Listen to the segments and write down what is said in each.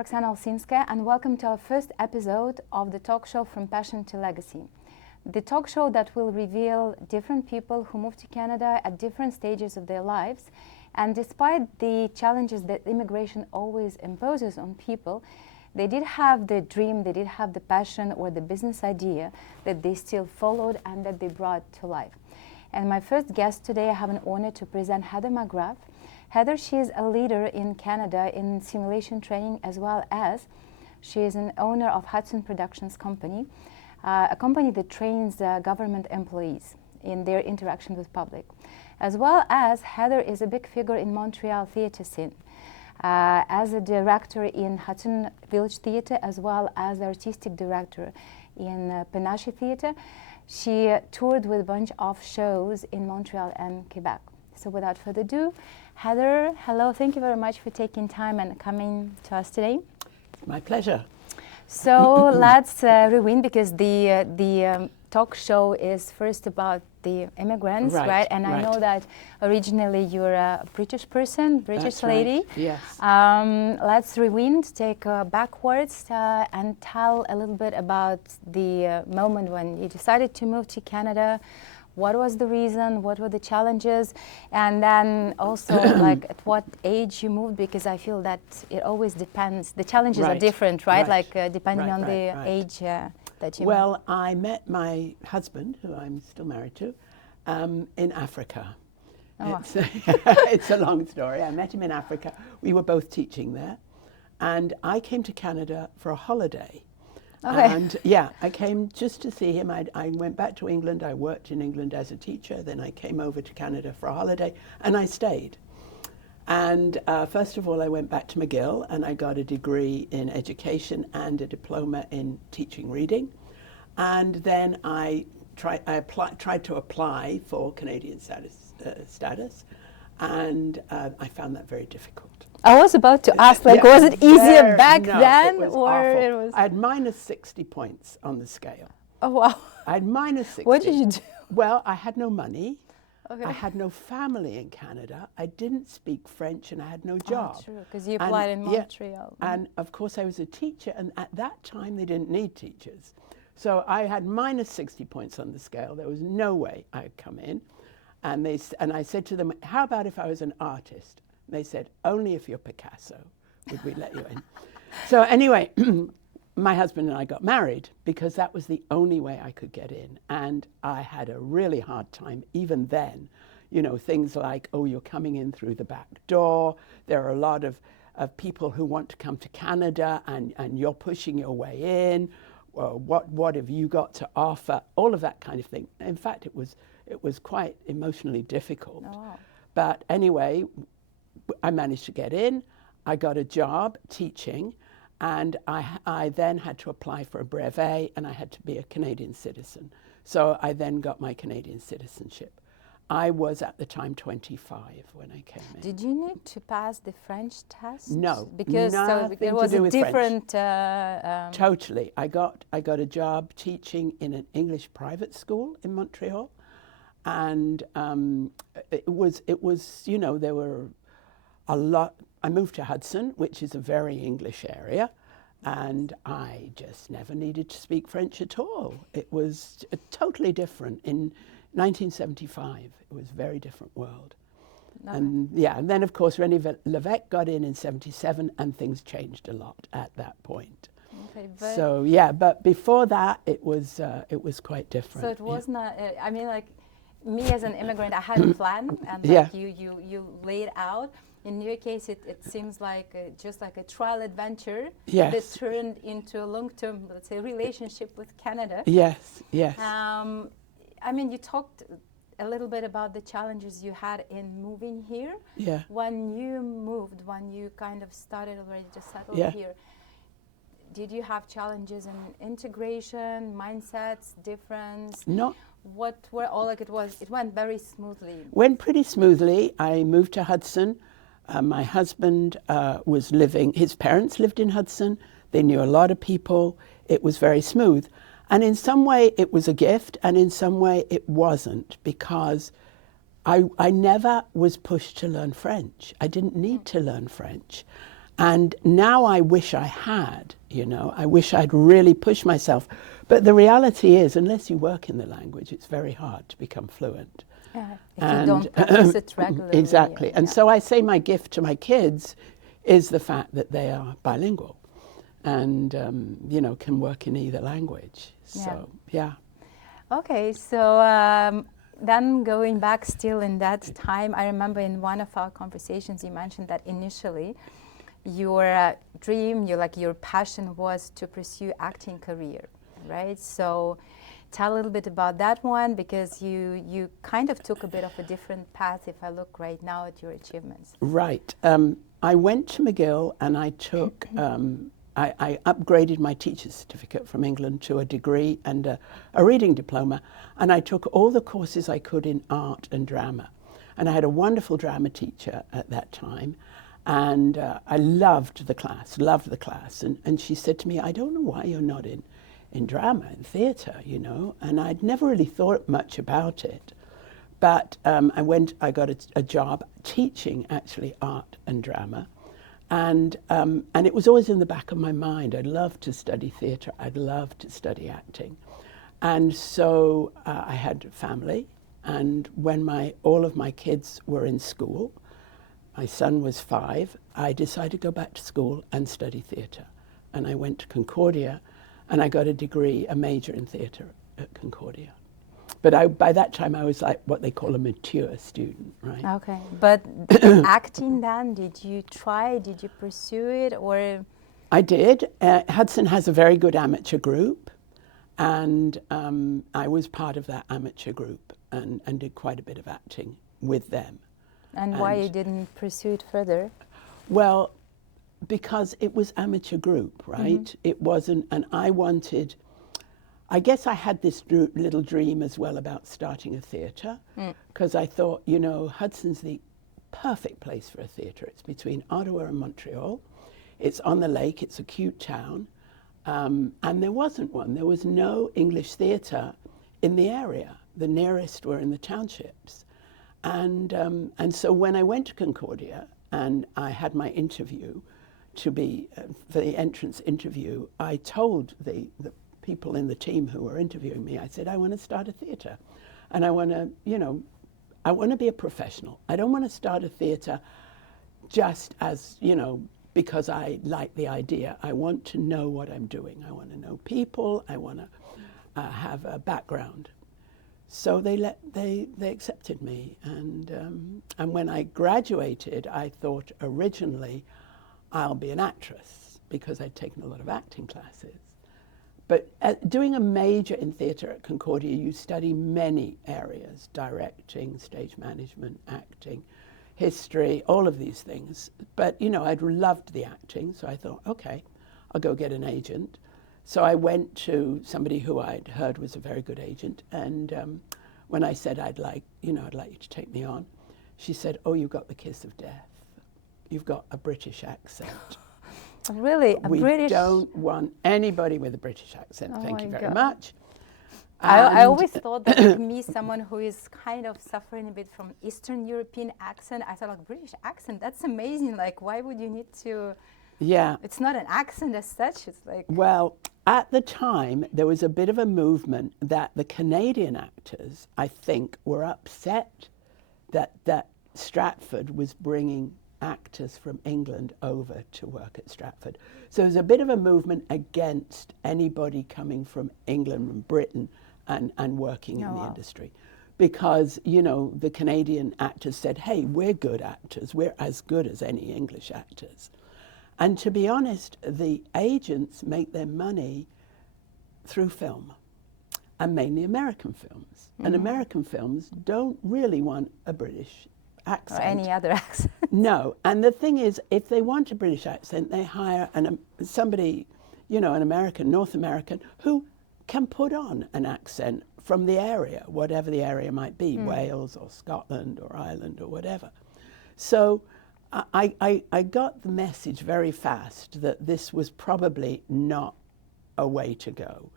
Roxana Olsinska, and welcome to our first episode of the talk show From Passion to Legacy. The talk show that will reveal different people who moved to Canada at different stages of their lives. And despite the challenges that immigration always imposes on people, they did have the dream, they did have the passion or the business idea that they still followed and that they brought to life. And my first guest today, I have an honor to present Heather Markgraf. Heather, she is a leader in Canada in simulation training, as well as she is an owner of Hudson Productions company, a company that trains government employees in their interaction with public. As well as Heather is a big figure in Montreal theatre scene. As a director in Hudson Village Theatre, as well as the artistic director in Panache Theatre, she toured with a bunch of shows in Montreal and Quebec. So without further ado, Heather, hello, thank you very much for taking time and coming to us today. My pleasure. So let's rewind, because the talk show is first about the immigrants, right? And I know that originally you're a British person, British lady. Right. Yes. Let's rewind, take backwards, and tell a little bit about the moment when you decided to move to Canada. What was the reason? What were the challenges? And then also, like, at what age you moved? Because I feel that it always depends. The challenges are different, right? Like, depending on the age that you Well, I met my husband, who I'm still married to, in Africa. Oh. It's a long story. I met him in Africa. We were both teaching there. And I came to Canada for a holiday. Okay. And yeah, I came just to see him. I went back to England. I worked in England as a teacher. Then I came over to Canada for a holiday, and I stayed. And first of all, I went back to McGill, and I got a degree in education and a diploma in teaching reading. And then I tried to apply for Canadian status, and I found that very difficult. I was about to ask, like, was it easier back then? It was or awful. it was... I had minus 60 points on the scale. Oh, wow. I had minus 60. What did you do? Well, I had no money. Okay. I had no family in Canada. I didn't speak French, and I had no job. Oh, true, because you applied in Montreal. Yeah, and of course I was a teacher, and at that time they didn't need teachers. So I had minus 60 points on the scale. There was no way I'd come in. And I said to them, how about if I was an artist? And they said, only if you're Picasso would we let you in. So anyway, my husband and I got married because that was the only way I could get in. And I had a really hard time even then. You know, things like, oh, you're coming in through the back door. There are a lot of people who want to come to Canada, and you're pushing your way in. Well, what have you got to offer? All of that kind of thing. In fact, it was quite emotionally difficult. Oh, wow. But anyway, I managed to get in. I got a job teaching, and I then had to apply for a brevet, and I had to be a Canadian citizen. So I then got my Canadian citizenship. I was at the time 25 when I came in. Did you need to pass the French test? No, because it was a different. Totally, I got a job teaching in an English private school in Montreal, and it was you know, there were a lot. I moved to Hudson, which is a very English area, and I just never needed to speak French at all. It was totally different. In 1975, it was a very different world. No. And yeah, and then of course René Lévesque got in 77, and things changed a lot at that point. Okay, so yeah, but before that it was quite different. So it was not. I mean, like, me as an immigrant, I had a plan, and like you laid out. In your case, it seems like just like a trial adventure that turned into a long-term, let's say, relationship with Canada. Yes, yes. I mean, you talked a little bit about the challenges you had in moving here. Yeah. When you moved, when you kind of started already to settle here, did you have challenges in integration, mindsets, difference? No. What were all, like, it went very smoothly? Went pretty smoothly. I moved to Hudson. My husband was living, his parents lived in Hudson. They knew a lot of people. It was very smooth. And in some way it was a gift, and in some way it wasn't, because I never was pushed to learn French. I didn't need to learn French. And now I wish I had, you know, I wish I'd really pushed myself. But the reality is, unless you work in the language, it's very hard to become fluent. If you don't practice it regularly. Exactly. And so I say my gift to my kids is the fact that they are bilingual and, you know, can work in either language. So, yeah. Okay, so then going back still in that time, I remember in one of our conversations you mentioned that initially your dream, your passion was to pursue acting career, right? So tell a little bit about that one, because you kind of took a bit of a different path if I look right now at your achievements. Right. I went to McGill and I took, I upgraded my teacher's certificate from England to a degree and a reading diploma, and I took all the courses I could in art and drama. And I had a wonderful drama teacher at that time, and I loved the class. And she said to me, I don't know why you're not in drama, in theatre, you know, and I'd never really thought much about it. But I got a job teaching actually art and drama, and it was always in the back of my mind. I'd love to study theatre, I'd love to study acting. And so I had a family, and when all of my kids were in school, my son was 5, I decided to go back to school and study theatre. And I went to Concordia, and I got a degree, a major in theatre at Concordia. But by that time, I was like what they call a mature student, right? Okay, but acting then, did you pursue it, or? I did. Hudson has a very good amateur group, and I was part of that amateur group and did quite a bit of acting with them. And why you didn't pursue it further? Well, because it was amateur group, right? It wasn't, and I guess I had this little dream as well about starting a theatre, because I thought, you know, Hudson's the perfect place for a theatre. It's between Ottawa and Montreal. It's on the lake. It's a cute town. And there wasn't one. There was no English theatre in the area. The nearest were in the townships. And so when I went to Concordia and I had my interview to be, for the entrance interview, I told the people in the team who were interviewing me, I said, I want to start a theatre. And I want to, you know, I want to be a professional. I don't want to start a theatre just as, you know, because I like the idea. I want to know what I'm doing. I want to know people. I want to have a background. So they accepted me, and when I graduated, I thought originally I'll be an actress because I'd taken a lot of acting classes. But doing a major in theatre at Concordia, you study many areas: directing, stage management, acting, history, all of these things. But you know, I'd loved the acting, so I thought, okay, I'll go get an agent. So I went to somebody who I'd heard was a very good agent, and when I said I'd like you to take me on, she said, "Oh, you've got the kiss of death. You've got a British accent." Really, we don't want anybody with a British accent. Oh, Thank you very God. much. I always thought that like me, someone who is kind of suffering a bit from Eastern European accent, I thought like British accent, that's amazing. Like, why would you need to? Yeah. It's not an accent as such. It's like. Well, at the time, there was a bit of a movement that the Canadian actors, I think, were upset that Stratford was bringing actors from England over to work at Stratford. So there's a bit of a movement against anybody coming from England and Britain and working in the industry. Because, you know, the Canadian actors said, hey, we're good actors. We're as good as any English actors. And to be honest, the agents make their money through film, and mainly American films. And American films don't really want a British accent. Or any other accent. No, and the thing is, if they want a British accent, they hire somebody, you know, an American, North American, who can put on an accent from the area, whatever the area might be, Wales or Scotland or Ireland or whatever. So I got the message very fast that this was probably not a way to go.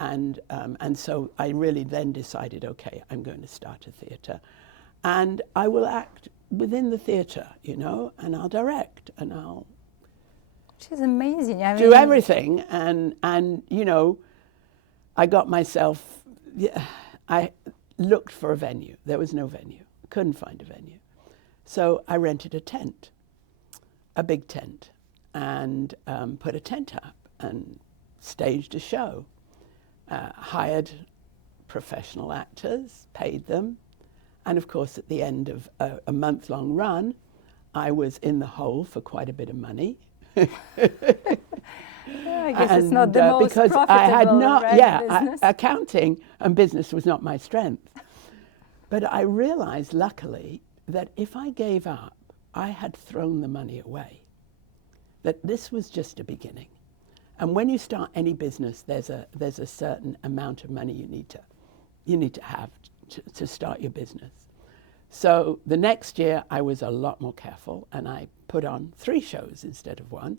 And so I really then decided, okay, I'm going to start a theatre. And I will act within the theatre, you know, and I'll direct and I'll Which is amazing. I do mean, everything, and you know, I got myself. I looked for a venue. There was no venue. Couldn't find a venue, so I rented a tent, a big tent, and put a tent up and staged a show. Hired professional actors, paid them, and of course, at the end of a month-long run, I was in the hole for quite a bit of money. I guess it's not the most because profitable, I had not, right, business. accounting and business was not my strength. But I realized, luckily, that if I gave up, I had thrown the money away. That this was just a beginning. And when you start any business, there's a certain amount of money you need to have to start your business. So the next year, I was a lot more careful, and I put on 3 shows instead of 1,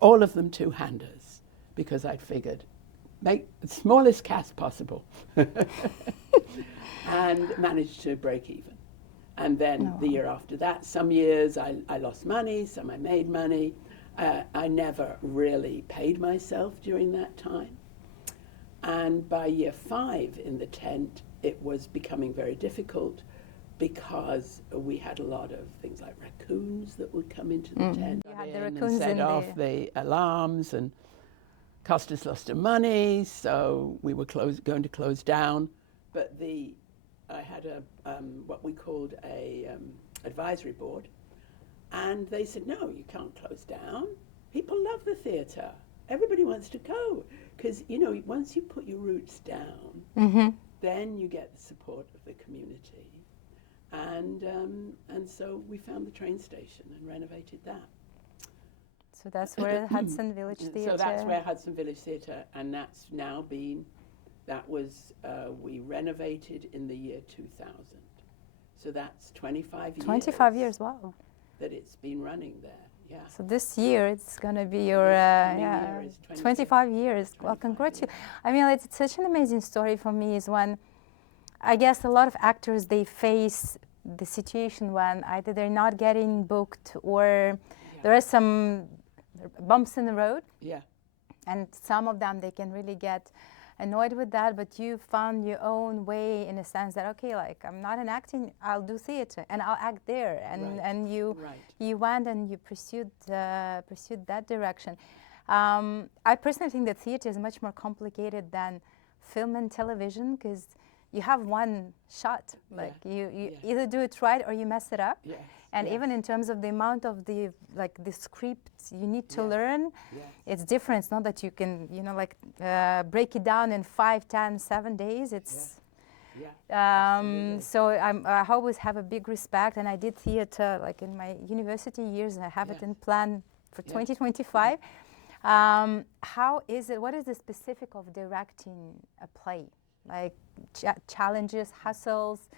all of them 2-handers, because I figured make the smallest cast possible, and managed to break even. And then the year after that, some years I lost money, some I made money. I never really paid myself during that time. And by year 5 in the tent, it was becoming very difficult because we had a lot of things like raccoons that would come into the tent. You had the and raccoons set in off the alarms and cost us lots of money, so we were going to close down. But I had what we called a advisory board, and they said, no, you can't close down. People love the theatre. Everybody wants to go. Because, you know, once you put your roots down, then you get the support of the community. And so we found the train station and renovated that. So that's where Hudson Village Theatre. So that's where Hudson Village Theatre, and that's now been, we renovated in the year 2000. So that's 25 years. 25 years, wow. That it's been running there, yeah. So this year it's going to be your year is 25 years. Well, congratulations. I mean, it's such an amazing story for me is when I guess a lot of actors, they face the situation when either they're not getting booked or there are some bumps in the road. Yeah. And some of them, they can really get annoyed with that, but you found your own way in a sense that, okay, like I'm not in acting, I'll do theater and I'll act there. And you went and you pursued that direction. I personally think that theater is much more complicated than film and television because you have one shot. Like you either do it right or you mess it up. Yes. And even in terms of the amount of the script you need to learn, it's different. It's not that you can, break it down in 5, 10, 7 days. It's so I always have a big respect, and I did theater like in my university years, and I have it in plan for 2025. How is it? What is the specific of directing a play? Like challenges, hustles?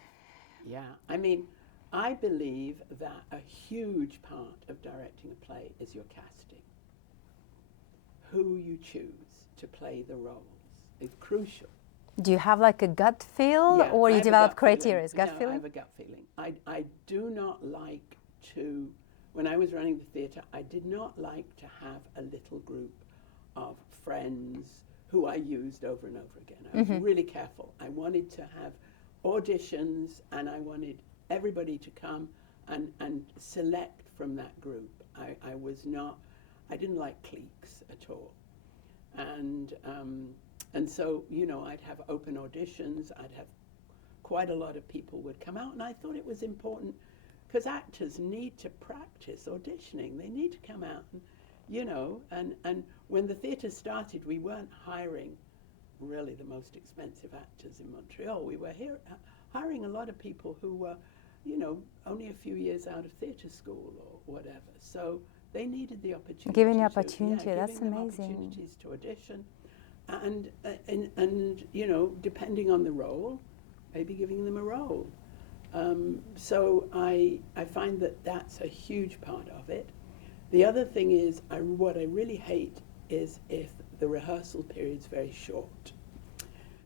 Yeah, I mean, I believe that a huge part of directing a play is your casting. Who you choose to play the roles is crucial. Do you have like a gut feel, or you develop criteria? Gut feeling? I have a gut feeling. I do not like to, when I was running the theatre, I did not like to have a little group of friends who I used over and over again. I was really careful. I wanted to have auditions, and I wanted everybody to come and select from that group. I didn't like cliques at all. And so, I'd have open auditions, I'd have quite a lot of people would come out, and I thought it was important because actors need to practice auditioning. They need to come out and when the theatre started, we weren't hiring really the most expensive actors in Montreal. We were hiring a lot of people who were, only a few years out of theatre school or whatever. So they needed the opportunity. Giving the opportunity, that's giving them amazing. Opportunities to audition, and depending on the role, maybe giving them a role. So I find that that's a huge part of it. The other thing is, what I really hate is if the rehearsal period's very short.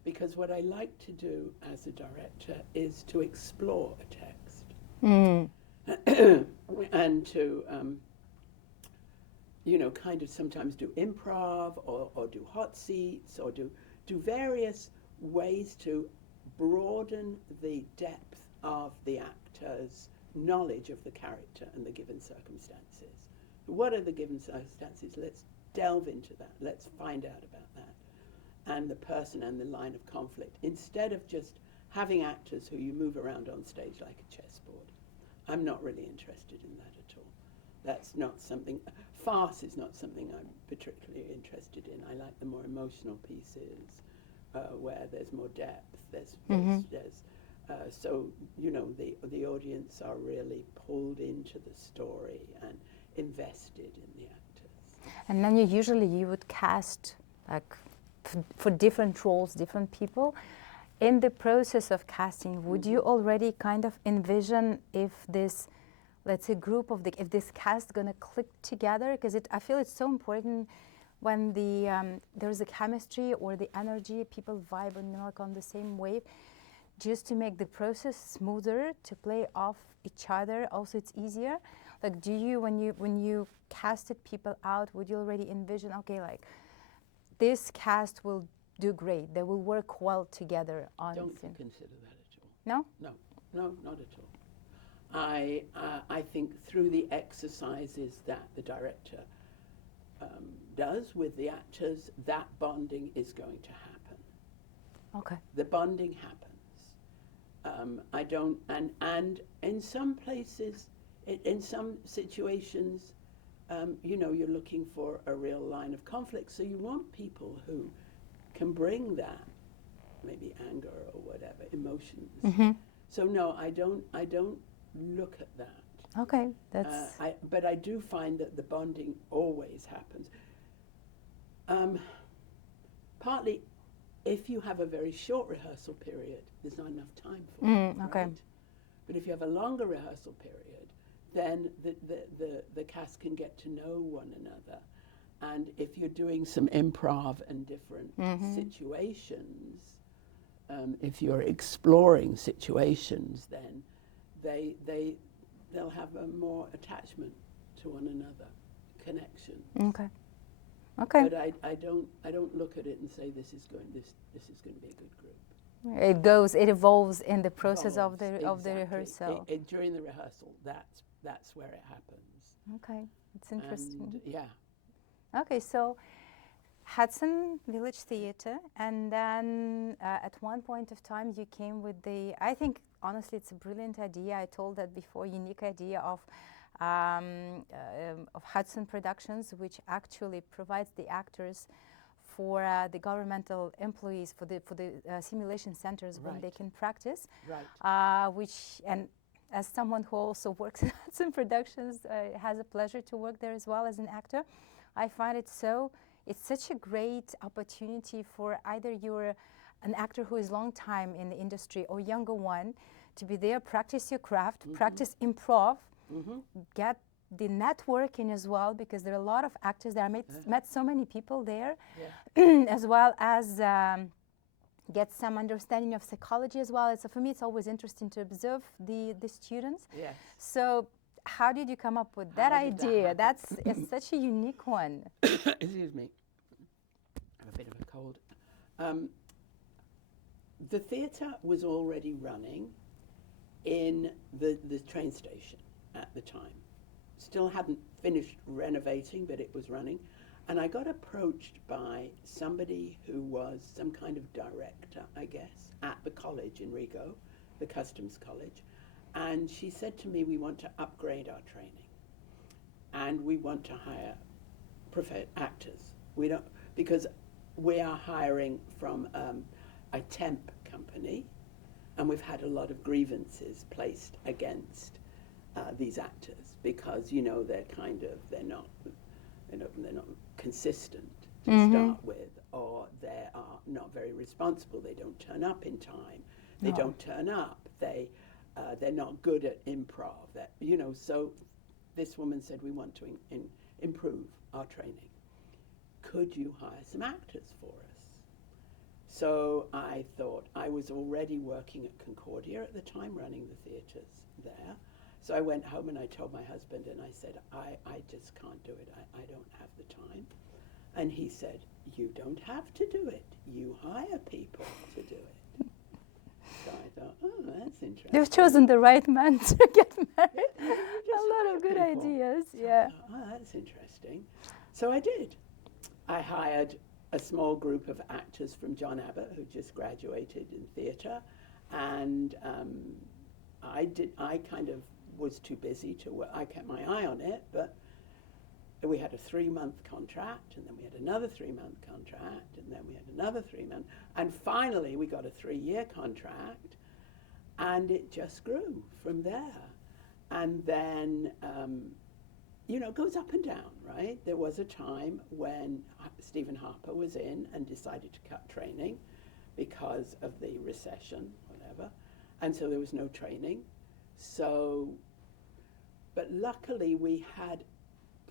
Because what I like to do as a director is to explore a text. And you know, kind of sometimes do improv or do hot seats or do various ways to broaden the depth of the actor's knowledge of the character and the given circumstances. What are the given circumstances? Let's delve into that. Let's find out about that. And the person and the line of conflict, instead of just having actors who you move around on stage like a chessboard. I'm not really interested in that at all. That's not something, farce is not something I'm particularly interested in. I like the more emotional pieces where there's more depth. So, you know, the audience are really pulled into the story and invested in the actors. And then you would cast like for different roles, different people. In the process of casting, would you already kind of envision if this, let's say, if this cast gonna click together? Because I feel it's so important when there's a chemistry or the energy, people vibe and work on the same wave, just to make the process smoother, to play off each other. Also, it's easier. Like, do you, when you casted people out, would you already envision, okay, like this cast will do great, they will work well together on Don't scene? consider that at all. No? No, not at all. I think through the exercises that the director does with the actors, that bonding is going to happen. Okay. The bonding happens. I don't, and in some places, in some situations, you know, you're looking for a real line of conflict, so you want people who can bring that, maybe anger or whatever, emotions. Mm-hmm. So no, I don't look at that. Okay, that's... But I do find that the bonding always happens. Partly, if you have a very short rehearsal period, there's not enough time for it, okay. right? But if you have a longer rehearsal period, then the cast can get to know one another. And if you're doing some improv and different situations, if you're exploring situations, then they'll have a more attachment to one another, connection. Okay. Okay. But I don't look at it and say this is going to be a good group. It evolves in the process of the rehearsal. During the rehearsal, that's where it happens. Okay, it's interesting. And, yeah. Okay, so Hudson Village Theatre, and then at one point of time you came with I think honestly it's a brilliant idea, I told that before, unique idea of Hudson Productions, which actually provides the actors for the governmental employees, for the simulation centers when they can practice. Right. And as someone who also works at Hudson Productions, has a pleasure to work there as well as an actor, I find it's such a great opportunity for either you're an actor who is long time in the industry or younger one, to be there, practice your craft, practice improv, get the networking as well, because there are a lot of actors there. I met so many people there, as well as get some understanding of psychology as well. So for me, it's always interesting to observe the students. Yes. So how did you come up with that idea? That's such a unique one. Excuse me. I have a bit of a cold. The theatre was already running in the train station at the time. Still hadn't finished renovating, but it was running. And I got approached by somebody who was some kind of director, I guess, at the college in Rigo, the Customs College. And she said to me, we want to upgrade our training. And we want to hire actors. Because we are hiring from a temp company, and we've had a lot of grievances placed against these actors because, you know, they're not consistent to start with, or they are not very responsible. They don't turn up in time. They don't turn up. They're not good at improv. So this woman said, we want to improve our training. Could you hire some actors for us? So I thought, I was already working at Concordia at the time, running the theatres there. So I went home and I told my husband, and I said, I just can't do it. I don't have the time. And he said, you don't have to do it. You hire people to do it. So I thought, oh, that's interesting. You've chosen the right man to get married. Yeah, a lot of good people. ideas, So yeah. I thought, oh, that's interesting. So I did. I hired a small group of actors from John Abbott who just graduated in theatre, and I kind of was too busy to work. I kept my eye on it, but we had a 3-month contract, and then we had another 3-month contract, and then we had another 3-month, and finally we got a 3-year contract, and it just grew from there. And then, you know, it goes up and down, right? There was a time when Stephen Harper was in and decided to cut training because of the recession, whatever, and so there was no training. So, but luckily we had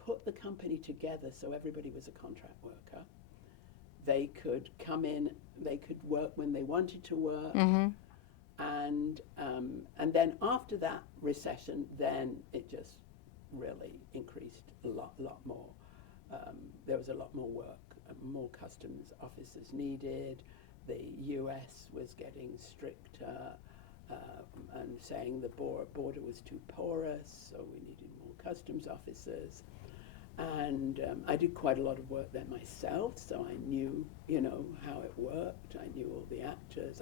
put the company together so everybody was a contract worker. They could come in, they could work when they wanted to work, and then after that recession, then it just really increased a lot more. There was a lot more work, more customs officers needed. The US was getting stricter and saying the border was too porous, so we needed more customs officers. And I did quite a lot of work there myself, so I knew, you know, how it worked. I knew all the actors.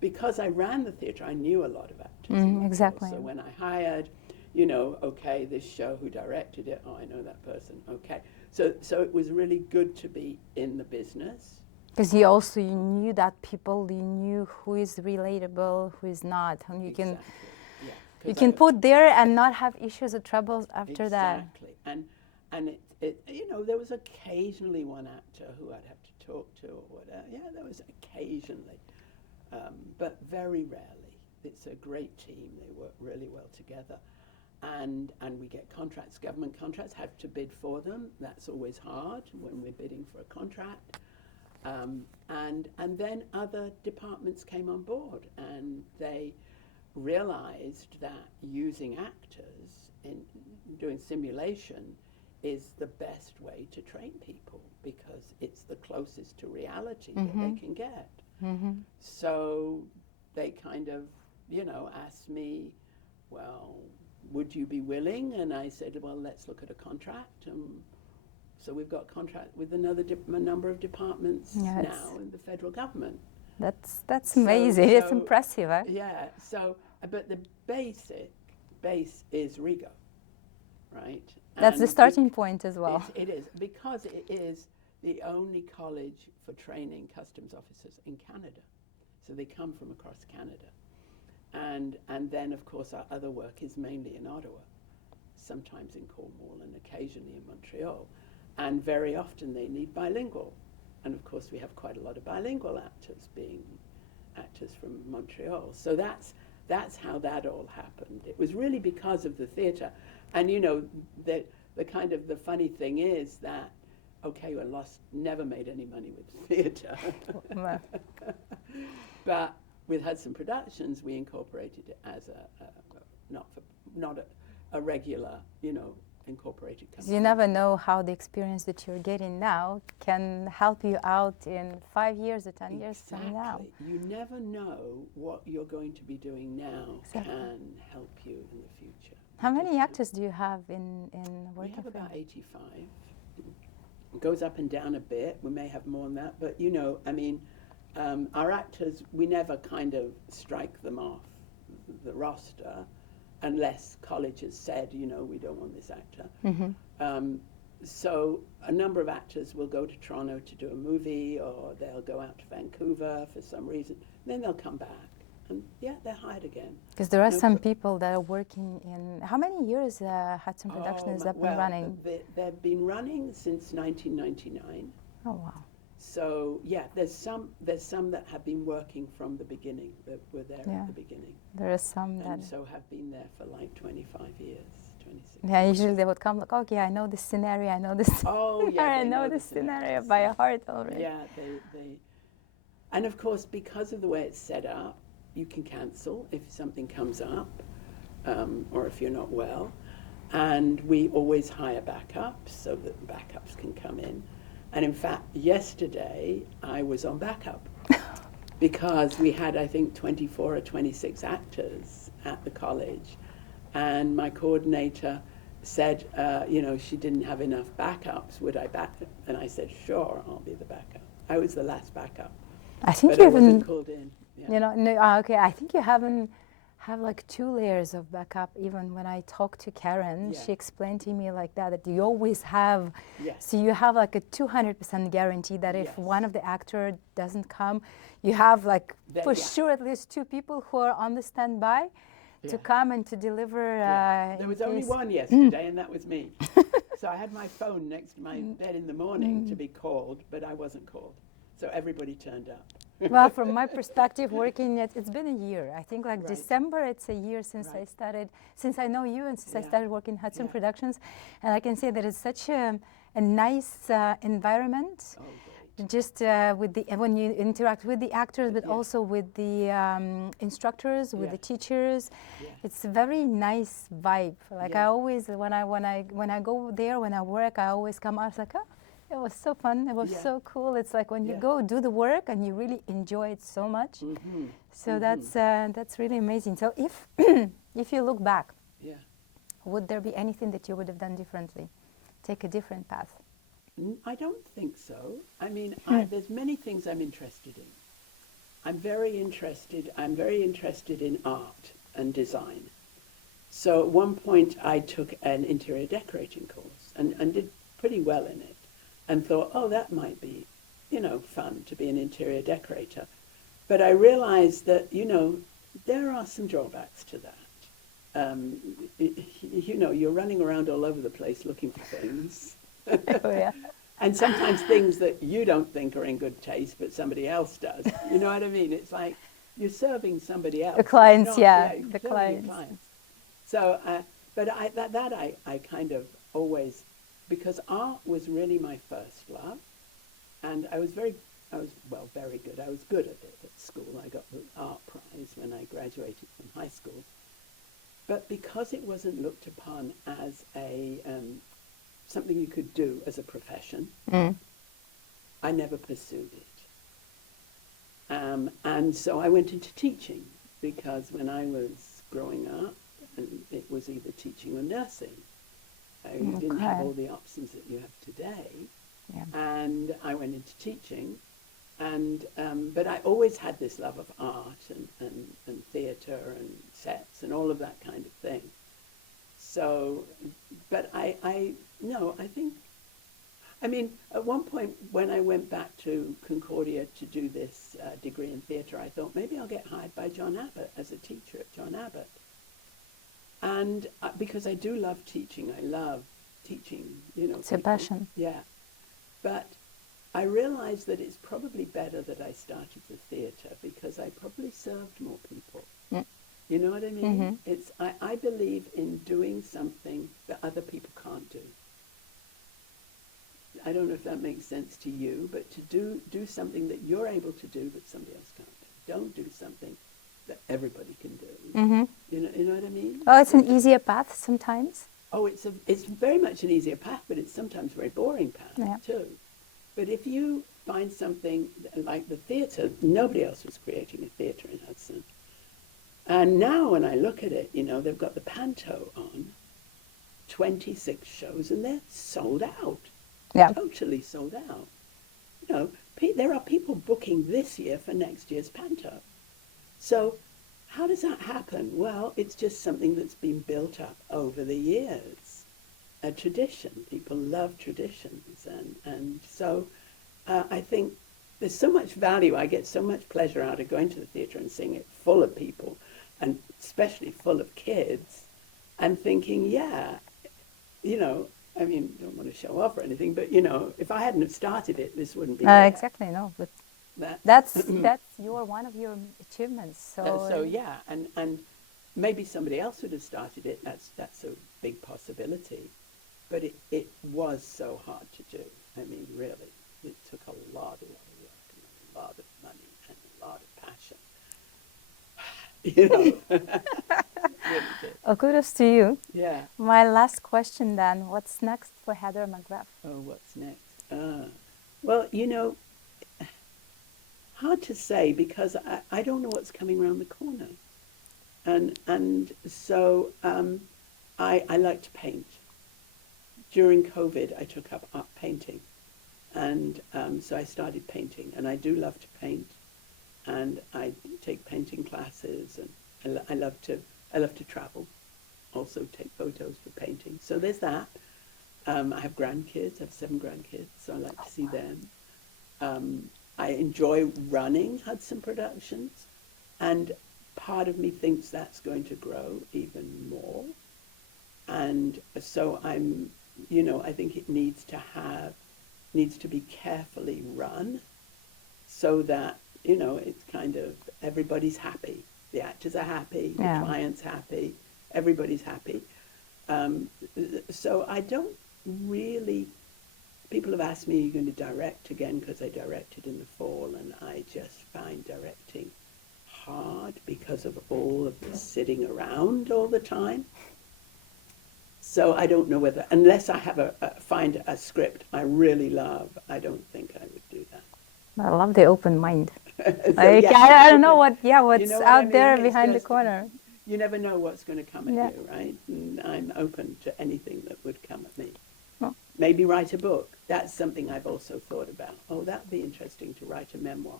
Because I ran the theatre, I knew a lot of actors. Exactly. So when I hired, you know, okay, this show, who directed it? Oh, I know that person. Okay. So it was really good to be in the business. Because you knew that people, you knew who is relatable, who is not, and you can put there and not have issues or troubles after that. Exactly. And it you know, there was occasionally one actor who I'd have to talk to or whatever. Yeah, there was occasionally, but very rarely. It's a great team. They work really well together. And we get contracts, government contracts, have to bid for them. That's always hard when we're bidding for a contract. And then other departments came on board, and they realized that using actors in doing simulation is the best way to train people, because it's the closest to reality that they can get. So they kind of, you know, asked me, well, would you be willing? And I said, well, let's look at a contract. So we've got a contract with a number of departments now in the federal government. That's amazing. It's impressive, eh? Yeah. So, but the base is Rigo, right? That's the starting point as well. It is, because it is the only college for training customs officers in Canada. So they come from across Canada. And then, of course, our other work is mainly in Ottawa, sometimes in Cornwall and occasionally in Montreal. And very often they need bilingual. And of course we have quite a lot of bilingual actors, being actors from Montreal. So that's how that all happened. It was really because of the theatre. And you know, the kind of the funny thing is that, okay, well, never made any money with theatre. But with Hudson Productions, we incorporated it as not a regular, you know, incorporated company. You never know how the experience that you're getting now can help you out in 5 years or 10 years from now. You never know what you're going to be doing now can help you in the future. How many actors do you have in working? We have about 85. It goes up and down a bit. We may have more than that, but you know, I mean, our actors, we never kind of strike them off the roster unless colleges said, you know, we don't want this actor. So a number of actors will go to Toronto to do a movie, or they'll go out to Vancouver for some reason. Then they'll come back, and yeah, they're hired again. Because there are some people that are working in. How many years Hudson Productions has been running? They've been running since 1999. Oh wow! So yeah, there's some that have been working from the beginning, that were there at the beginning. There are some that so have been there for like 25 years, 26. Yeah, usually they would come like, okay, I know this scenario, I know this. Oh yeah, I know this scenario by heart already. Yeah, they, and of course because of the way it's set up, you can cancel if something comes up. or if you're not well. And we always hire backups so that backups can come in. And in fact, yesterday I was on backup because we had, I think, 24 or 26 actors at the college. And my coordinator said, she didn't have enough backups. Would I back up? And I said, sure, I'll be the backup. I was the last backup. I think but you I wasn't even, called in. Yeah. okay, I think you have like 2 layers of backup. Even when I talked to Karen, she explained to me like that you always have, so you have like a 200% guarantee that if one of the actor doesn't come, you have like for sure at least 2 people who are on the standby to come and to deliver. There was only one yesterday, and that was me. So I had my phone next to my bed in the morning to be called, but I wasn't called. So everybody turned up. Well, from my perspective, working it's been a year. I think like December, it's a year since I started, since I know you and since I started working Hudson Productions. And I can say that it's such a nice environment. Oh, just with the when you interact with the actors, but also with the instructors, with the teachers. It's a very nice vibe. Like I always, when I go there, when I work, I always come out like, oh, it was so fun. It was so cool. It's like when you go do the work and you really enjoy it so much. So that's really amazing. So if if you look back, would there be anything that you would have done differently? Take a different path? I don't think so. I mean, there's many things I'm interested in. I'm very interested in art and design. So at one point I took an interior decorating course and did pretty well in it and thought, oh, that might be, fun to be an interior decorator. But I realized that, there are some drawbacks to that. You're running around all over the place looking for things. And sometimes things that you don't think are in good taste, but somebody else does. You know what I mean? It's like you're serving somebody else. The clients, the clients. So, but I kind of always, because art was really my first love, and I was very good. I was good at it at school. I got the art prize when I graduated from high school. But because it wasn't looked upon as a something you could do as a profession, I never pursued it. And so I went into teaching because when I was growing up, it was either teaching or nursing. I didn't have all the options that you have today. And I went into teaching. And but I always had this love of art and theatre and sets and all of that kind of thing. So, but I think, at one point when I went back to Concordia to do this degree in theatre, I thought maybe I'll get hired by John Abbott as a teacher at John Abbott. And because I do love teaching, I love teaching, It's a passion. Yeah. But I realized that it's probably better that I started the theatre because I probably served more people. You know what I mean? It's I believe in doing something that other people can't do. I don't know if that makes sense to you, but to do something that you're able to do but somebody else can't do. Don't do something that everybody can do. You know what I mean? Oh, it's an easier path sometimes. Oh, it's very much an easier path, but it's sometimes a very boring path too. But if you find something like the theatre, nobody else was creating a theatre in Hudson. And now when I look at it, they've got the Panto on, 26 shows, and they're sold out. Totally sold out. There are people booking this year for next year's Panto. So how does that happen? Well, it's just something that's been built up over the years. A tradition. People love traditions. And so I think there's so much value. I get so much pleasure out of going to the theatre and seeing it full of people, and especially full of kids, and thinking, don't want to show off or anything, but, if I hadn't have started it, this wouldn't be there. Exactly, no, but that's one of your achievements. And maybe somebody else would have started it. That's a big possibility, but it was so hard to do. I mean, really, it took a lot of work and a lot of money and a lot of passion. really did. Oh, kudos to you. Yeah. My last question then, what's next for Heather Markgraf? Oh, what's next? Well, you know, hard to say because I don't know what's coming around the corner. And so I like to paint. During COVID, I took up art painting. And so I started painting. And I do love to paint. And I take painting classes. And I love to travel. Also take photos for painting. So there's that. I have grandkids. I have 7 grandkids. So I like to see them. I enjoy running Hudson Productions. And part of me thinks that's going to grow even more. And so I'm, you know, I think it needs to be carefully run so that, you know, it's kind of everybody's happy. The actors are happy, the client's happy, everybody's happy. So I don't really, people have asked me, are you going to direct again? Because I directed in the fall, and I just find directing hard because of all of the sitting around all the time. So I don't know whether, unless I have find a script I really love, I don't think I would do that. I love the open mind. So, I don't know what's you know what out I mean? there It's behind just, the corner. You never know what's going to come at you, right? And I'm open to anything that would come at me. Oh. Maybe write a book. That's something I've also thought about. Oh, that'd be interesting to write a memoir.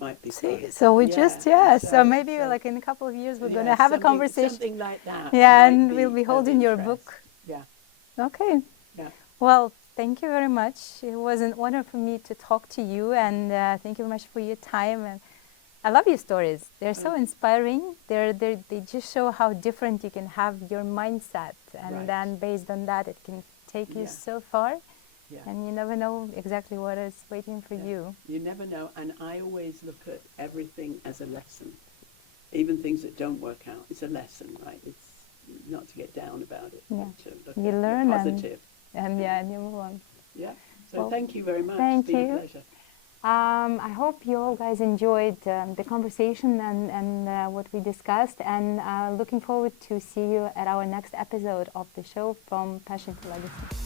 Might be fun. So we so maybe so, like in a couple of years we're going to have a conversation. Something like that. Yeah, and we'll be holding your book. Yeah. Okay. Yeah. Well, thank you very much. It was an honor for me to talk to you, and thank you very much for your time. And I love your stories. They're so inspiring. They just show how different you can have your mindset, and then based on that, it can take you so far. Yeah. And you never know exactly what is waiting for you. You never know. And I always look at everything as a lesson. Even things that don't work out. It's a lesson, right? It's not to get down about it. Yeah. But to look you at learn the positive. And you move on. Yeah. So well, thank you very much. Thank you. It's been a pleasure. I hope you all guys enjoyed the conversation and what we discussed. And looking forward to see you at our next episode of the show From Passion to Legacy.